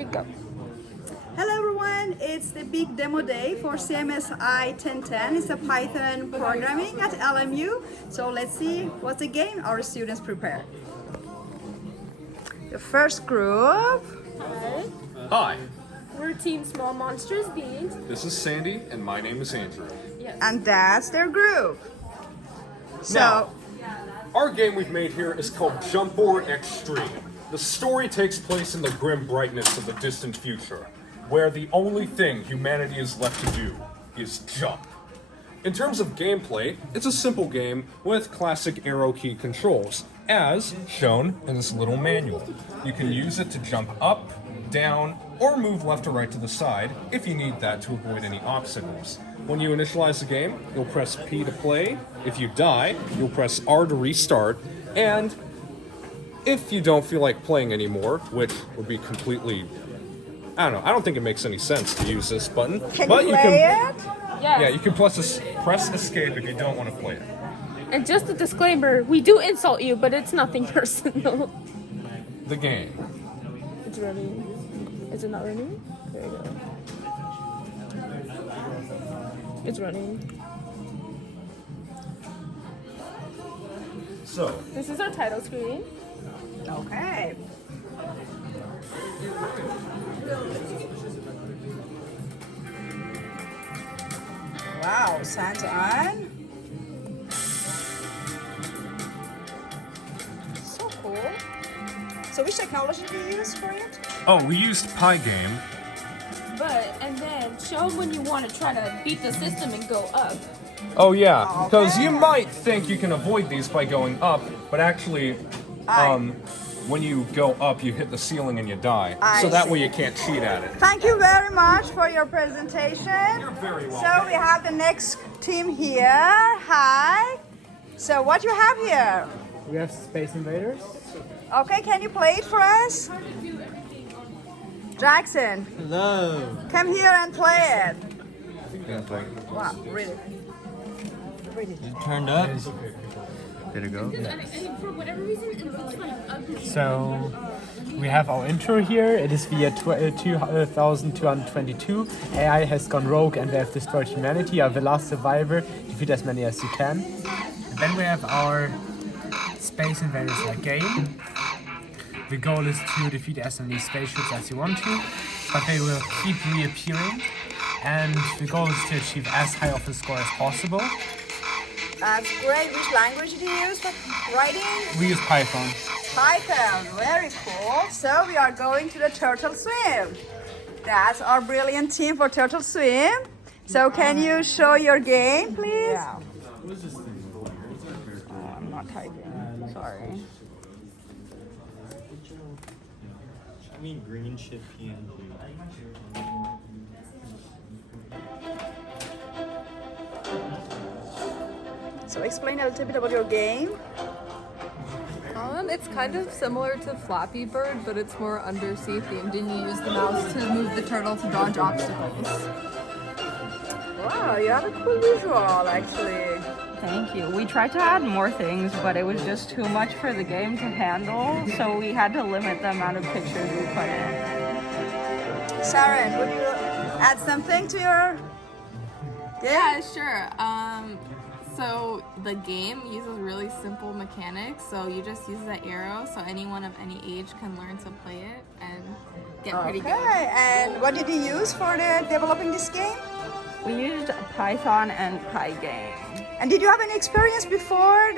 Go. Hello everyone, it's the big demo day for CMSI 1010. It's a Python programming at LMU. So let's see what the game our students prepare. The first group. Hi. Hi, We're Team Small Monsters Beans. this is Sandy, and my name is Andrew. Yes. And that's their group. So, Now, our game we've made here is called Jump Board Extreme. The story takes place in the grim brightness of the distant future, where the only thing humanity is left to do is jump. In terms of gameplay, it's a simple game with classic arrow key controls, as shown in this little manual. You can use it to jump up, down, or move left or right to the side if you need that to avoid any obstacles. When you initialize the game, you'll press P to play. If you die, you'll press R to restart, and if you don't feel like playing anymore, which would be completely, I don't know, I don't think it makes any sense to use this button. can but you play it? Yes. Yeah, you can press escape if you don't want to play it. And just a disclaimer, we do insult you, but it's nothing personal. The game. It's running. Is it not running? There you go. It's running. So, This is our title screen. Okay. Wow, sounds on. So cool. So which technology do you use for it? oh, we used Pygame. And then show them when you want to try to beat the system and go up. Oh yeah, because Okay. you might think you can avoid these by going up, but actually, when you go up, you hit the ceiling and you die. I So that way see. you can't cheat at it. Thank you very much for your presentation. You're very welcome. So we have the next team here. Hi. So what you have here? We have Space Invaders. Okay, can you play it for us? Jackson, Hello. come here and play it. Gonna play. Wow, really? Really? Turned up. Did it go? For whatever reason, it looks like ugly. So we have our intro here. It is the year 2222. AI has gone rogue and they have destroyed humanity. You are the last survivor. Defeat as many as you can. And then we have our Space Invaders game. The goal is to defeat as many spaceships as you want to, but they will keep reappearing. And the goal is to achieve as high of a score as possible. That's great. Which language do you use for writing? We use Python. Python. Very cool. So we are going to the Turtle Swim. That's our brilliant team for Turtle Swim. So can you show your game, please? Yeah. I'm not typing. Sorry. I mean green ship PNG. So explain a little bit about your game. It's kind of similar to Flappy Bird, but it's more undersea themed, and you use the mouse to move the turtle to dodge obstacles. Wow, you have a cool visual, actually. Thank you. We tried to add more things, but it was just too much for the game to handle, so we had to limit the amount of pictures we put in. Sharon, would you add something to your game? Yeah, sure. So the game uses really simple mechanics. So you just use the arrow, so anyone of any age can learn to play it and get pretty good. Okay, and what did you use for developing this game? We used Python and Pygame. And did you have any experience before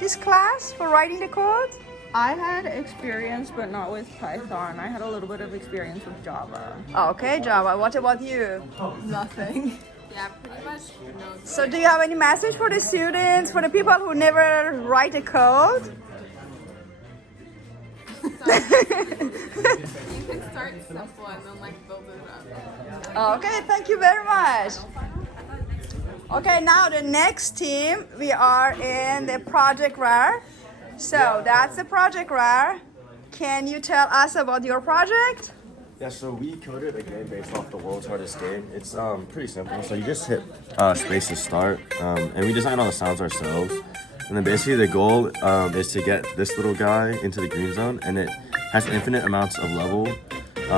this class for writing the code? I had experience, but not with Python. I had a little bit of experience with Java. Okay, Java. What about you? Nothing. Yeah, pretty much no. So do you have any message for the students, for the people who never write a code? You can start simple and then build it up. Okay, thank you very much. Okay, now the next team, we are in the Project Rare. So that's the Project Rare. Can you tell us about your project? Yeah, so we coded a game based off the world's hardest game. It's pretty simple. So you just hit space to start, and we designed all the sounds ourselves. And then basically the goal is to get this little guy into the green zone, and it has infinite amounts of level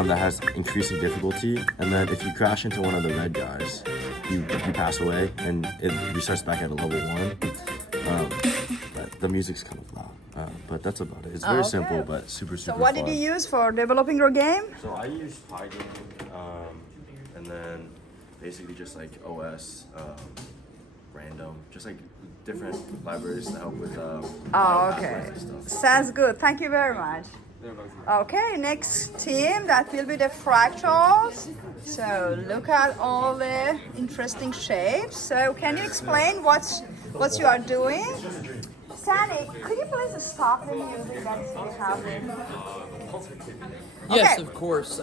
that has increasing difficulty, and then if you crash into one of the red guys, you pass away, and it restarts back at a level 1. But the music's kind of loud, but that's about it. It's very simple, but super So fun. what did you use for developing your game? So I use Python, and then basically just like OS, random, just like different libraries to help with. Okay. Sounds good. Thank you very much. Okay, next team, that will be the fractals. So look at all the interesting shapes. So can you explain what you are doing? Sandy, could you please stop the music that's happening? Yes, Okay. of course.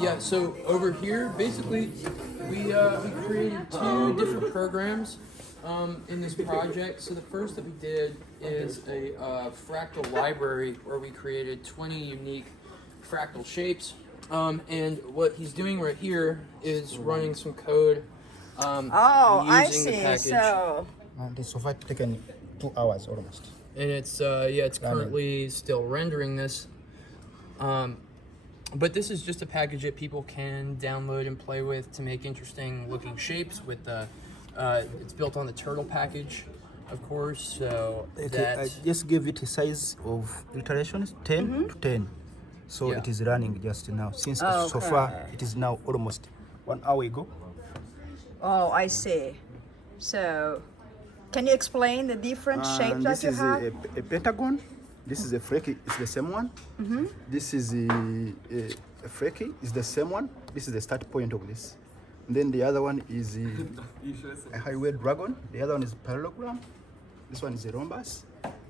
Yeah, so over here, basically, we created 2 different programs in this project. So the first that we did is a fractal library where we created 20 unique fractal shapes. And what he's doing right here is running some code Oh, I using the see. package. So This so far taken 2 hours almost. And it's it's currently still rendering this. But this is just a package that people can download and play with to make interesting looking shapes. With it's built on the turtle package, of course. So Okay, I just give it a size of iterations 10 to 10. So Yeah. it is running just now. Since so Okay. far it is now almost 1 hour ago. oh, I see. So can you explain the different shapes that This you is have? a pentagon. This is a freaky. It's the same one. This is a freaky. It's the same one. This is the start point of this. And then the other one is a highway dragon. The other one is parallelogram. This one is a rhombus.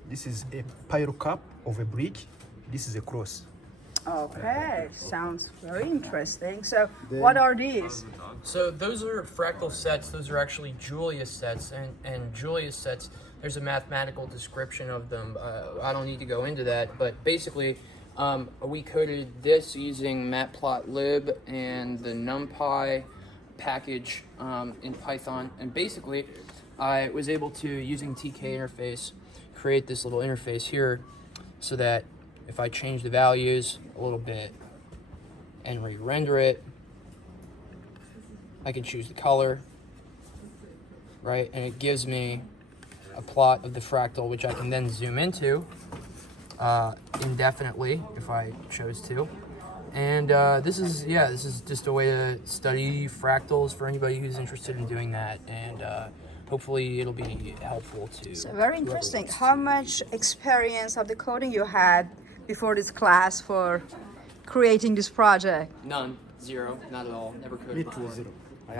This is a pyro cap of a bridge. This is a cross. Okay, sounds very interesting. So what are these? So those are fractal sets. Those are actually Julia sets, and Julia sets, there's a mathematical description of them. I don't need to go into that, but basically we coded this using matplotlib and the NumPy package in Python, and basically I was able to, using TK interface, create this little interface here so that if I change the values a little bit and re-render it, I can choose the color, right? And it gives me a plot of the fractal, which I can then zoom into indefinitely if I chose to. And this is just a way to study fractals for anybody who's interested in doing that. And hopefully it'll be helpful to. So very interesting. How much experience of the coding you had before this class for creating this project? None, 0, not at all. Never coded before.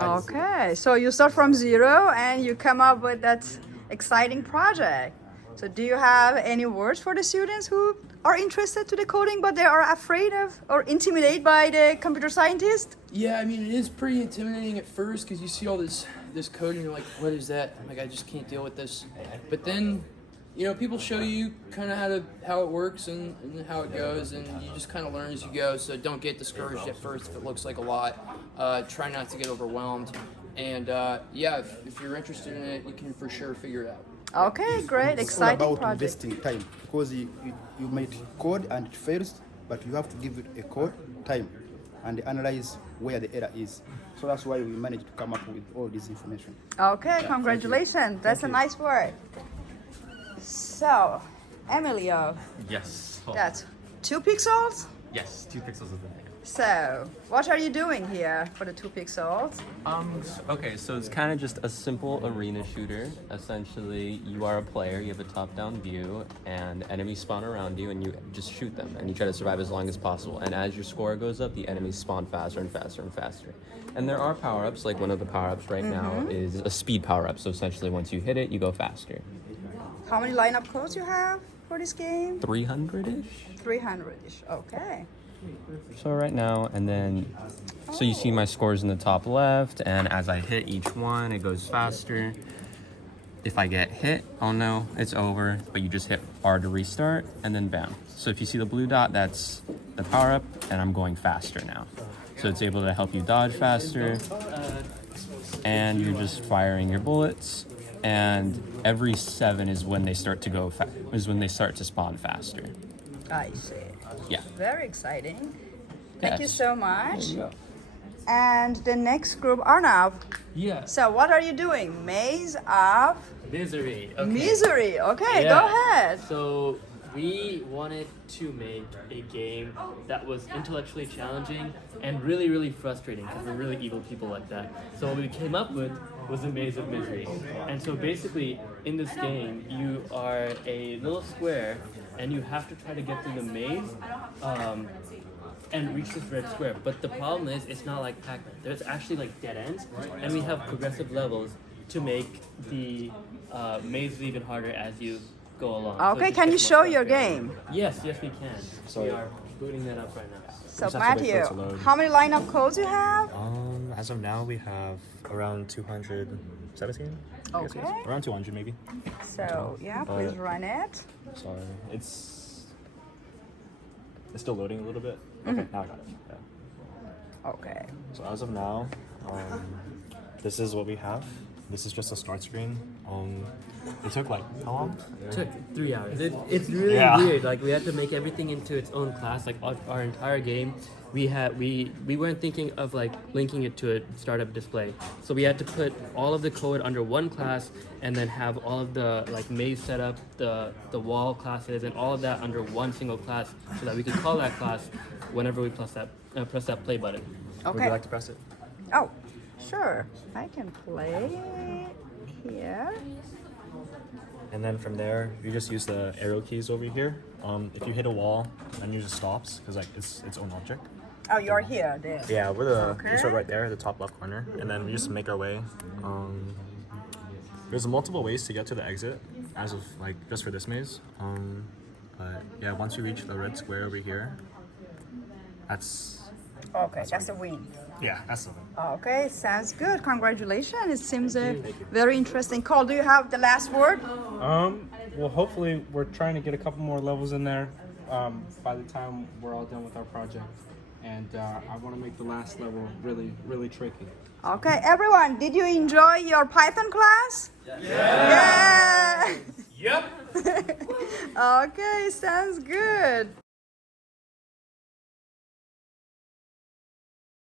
Okay, so you start from 0 and you come up with that exciting project. So do you have any words for the students who are interested to the coding but they are afraid of or intimidated by the computer scientist? Yeah, I mean, it is pretty intimidating at first because you see all this code and you're like, what is that? I'm like, I just can't deal with this. But then, you know, people show you kind of how it works and how it goes, and you just kind of learn as you go. So don't get discouraged at first if it looks like a lot. Try not to get overwhelmed. And if you're interested in it, you can for sure figure it out. Okay, great, It's all exciting about project. investing time because you might code and it fails, but you have to give it a code time and analyze where the error is. So that's why we managed to come up with all this information. Okay, congratulations. That's a nice word. So, Emilio, Yes. that's 2 pixels? Yes, 2 pixels of the name. So, what are you doing here for the 2 pixels? Okay, so it's kind of just a simple arena shooter. Essentially, you are a player, you have a top-down view, and enemies spawn around you, and you just shoot them, and you try to survive as long as possible. And as your score goes up, the enemies spawn faster and faster and faster. And there are power-ups, like one of the power-ups right now is a speed power-up. So essentially, once you hit it, you go faster. How many lineup codes you have for this game? 300-ish? 300-ish, okay. So right now, and then, so you see my scores in the top left, and as I hit each one, it goes faster. If I get hit, oh no, it's over, but you just hit R to restart, and then bam. So if you see the blue dot, that's the power-up, and I'm going faster now. So it's able to help you dodge faster, and you're just firing your bullets, and every 7 is when they start to go, is when they start to spawn faster. I see. Yeah. Very exciting. Thank you Yes. so much. And the next group, Arnav. Yeah. So what are you doing? Maze of Misery. Okay. Misery. Okay, Yeah. go ahead. So we wanted to make a game that was intellectually challenging and really, really frustrating because we're really evil people like that. So what we came up with was a maze of misery. And so basically, in this game, you are a little square and you have to try to get through the maze. And reach this red square. But the problem is, it's not like Pac-Man. There's actually like dead ends, and we have progressive levels to make the mazes even harder as you go along. So it Okay, just can you gets more show your frustrating. game? Yes, yes we can. So- We are booting that up right now. So Just have to wait for it Matthew, to load. how many line of codes you have? As of now, we have around 217. I guess it is. Okay. Around 200 maybe. So yeah, please run it. Sorry, it's still loading a little bit. Okay, now I got it. Yeah. Okay. So as of now, this is what we have. This is just a start screen. It took like how long? Took 3 hours. It's really Yeah. weird. Like we had to make everything into its own class. Like our entire game, we weren't thinking of like linking it to a startup display. So we had to put all of the code under one class and then have all of the like maze setup, the wall classes, and all of that under one single class, so that we could call that class whenever we press that play button. Would Okay. you like to press it? Oh, sure. I can play here. And then from there, you just use the arrow keys over here. If you hit a wall, then you just stops because like it's its own object. Oh, you're here. There. Yeah, we're the Okay. we start right there, the top left corner, and then we just make our way. There's multiple ways to get to the exit, as of like just for this maze. But yeah, once you reach the red square over here, that's Okay, that's a win. yeah, that's the one. Okay, sounds good. Congratulations. It seems a very interesting call. Do you have the last word? Well, hopefully we're trying to get a couple more levels in there by the time we're all done with our project. And I want to make the last level really, really tricky. Okay, everyone, did you enjoy your Python class? Yeah. Yep. Okay, sounds good.